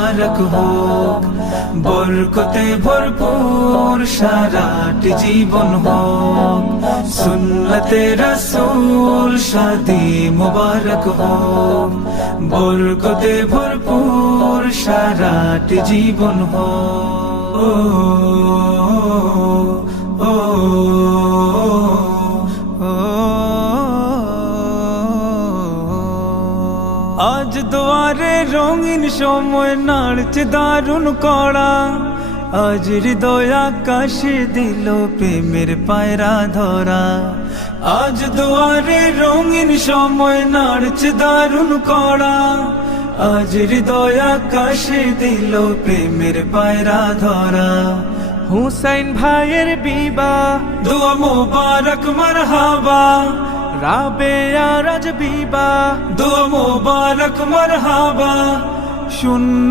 মুবারক হোক, বরকতে ভরপুর সারাটি জীবন হোক, সুন্নতে রাসূল শাদি মুবারক হোক, বরকতে ভরপুর সারাটি জীবন হোক। ও ও আজ দুয়ারে রঙিন সময় নাড়ছে দারুণ কড়া, আজ হৃদয় আকাশে দিল প্রেমের পায়রা ধরা। আজ দুয়ারে রঙিন সময় নাড়ছে দারুণ কড়া, আজ হৃদয় আকাশে দিল প্রেমের পায়রা ধরা। হুসাইন ভাইয়ের বিবাহ, দোয়া মোবারক মারহাবা, রাবেয়া রাজ বিবাহ, দোয়া মোবারক মারহাবা। শূন্য